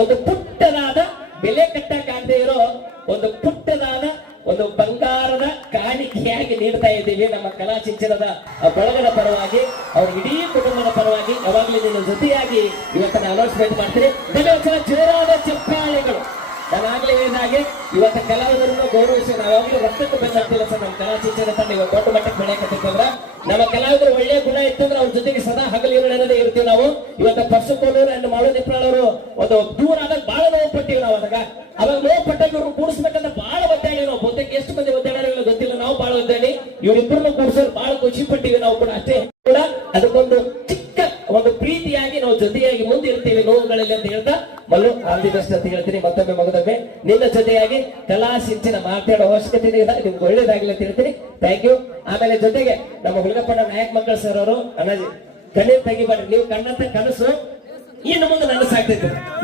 ಒಂದು ಪುಟ್ಟದಾದ ಬೆಲೆ ಕಟ್ಟಕ್ಕಾಗದೆ ಇರೋ ಒಂದು ಪುಟ್ಟದಾದ ಒಂದು ಬಂಗಾರದ ಕಾಣಿಕೆಯಾಗಿ ನೀಡ್ತಾ ಇದ್ದೀವಿ ನಮ್ಮ ಕಲಾ ಶಿಕ್ಷಣದ ಬಳಗದ ಪರವಾಗಿ ಅವ್ರ ಇಡೀ ಕುಟುಂಬದ ಪರವಾಗಿ ಯಾವಾಗಲೂ ನಿನ್ನ ಜೊತೆಯಾಗಿ ಇವತ್ತನ್ನ ಅನೌನ್ಸ್ಮೆಂಟ್ ಮಾಡ್ತೀನಿ. ಜೋರಾದ ಚಪ್ಪಾಳೆಗಳು. ನಾನಾಗ್ಲೇ ಹೇಳಿದಾಗೆ ಇವತ್ತು ಕಲಾವಿದರನ್ನು ಗೌರವಿಸಿ ನಾವಾಗಲೂ ರಕ್ತಕ್ಕೆ ಬಂದಿಲ್ಲ ಸರ್. ನಮ್ಮ ಕಲಾ ಶಿಕ್ಷಣ ತಂಡ ಇವಾಗ ದೊಡ್ಡ ಮಟ್ಟಕ್ಕೆ ಬೆಳೆಯಕತ್ತಿತ್ತಂದ್ರ ನಮ್ಮ ಕಲಾವಿದರು ಒಳ್ಳೆಯ ಗುಣ ಇತ್ತಂದ್ರೆ ಅವ್ರ ಜೊತೆಗೆ ಸದಾ ಹಗಲಿರುಳೇ ಇರ್ತೀವಿ ನಾವು. ಇವತ್ತು ಪರ್ಸುಕೋಲೂರು ಅಂಡ್ ಮಾಳುದಿಪ್ರಾಳವರು ಒಂದು ದೂರ ಆದಾಗ ಬಹಳ ನೋವು ಪಟ್ಟಿವಿ ನಾವು. ಅವಾಗ ನೋವು ಪಟ್ಟಾಗ ಇವ್ರು ಕೂಡಿಸ್ಬೇಕಂತ ಬಹಳ ಒದ್ದಾಡಿ ನಾವು. ಬಹುತೇಕ ಎಷ್ಟು ಮಂದಿ ಒದ್ದಾಡಿಲ್ಲ ಗೊತ್ತಿಲ್ಲ, ನಾವು ಬಹಳ ಒದ್ದಾಡಿ ಇವ್ರಿಬ್ಬರನ್ನು ಕೂಡಿಸೋರು ಬಹಳ ಖುಷಿ ಪಟ್ಟಿವಿ ನಾವು ಕೂಡ. ಅಷ್ಟೇ ಕೂಡ ಅದಕ್ಕೊಂದು ಚಿಕ್ಕ ಒಂದು ಪ್ರೀತಿಯಾಗಿ ನಾವು ಜೊತೆಯಾಗಿ ಮುಂದಿರ್ತೀವಿ ನೋವುಗಳಲ್ಲಿ ಅಂತ ಹೇಳ್ತಾ ಮಲ್ಲು ಆಲ್ ದಿ ಬೆಸ್ಟ್ ಅಂತ ಹೇಳ್ತೀನಿ. ಮತ್ತೊಮ್ಮೆ ಮಗದೊಮ್ಮೆ ನಿನ್ನ ಜೊತೆಯಾಗಿ ಕಲಾ ಸಿಂಚನ ಮಾತಾಡೋ ಅವಶ್ಯಕತೆ ಇಲ್ಲ, ನಿಮ್ಗೆ ಒಳ್ಳೇದಾಗ್ಲಿ ಅಂತ ಹೇಳ್ತೀನಿ. Thank you. ಆಮೇಲೆ ಜೊತೆಗೆ ನಮ್ಮ ಹುಡುಗಪ್ಪನ ನಾಯಕ್ ಮಂಗಳ ಸರ್ ಅವರು ಅನಾಜಿ ಕಣ್ಣೀರ್ ತೆಗಿಬೇಡ್ರಿ, ನೀವು ಕಣ್ಣಂತ ಕನಸು ಇನ್ನು ಮುಂದೆ ನನಸಾಗ್ತೈತೆ.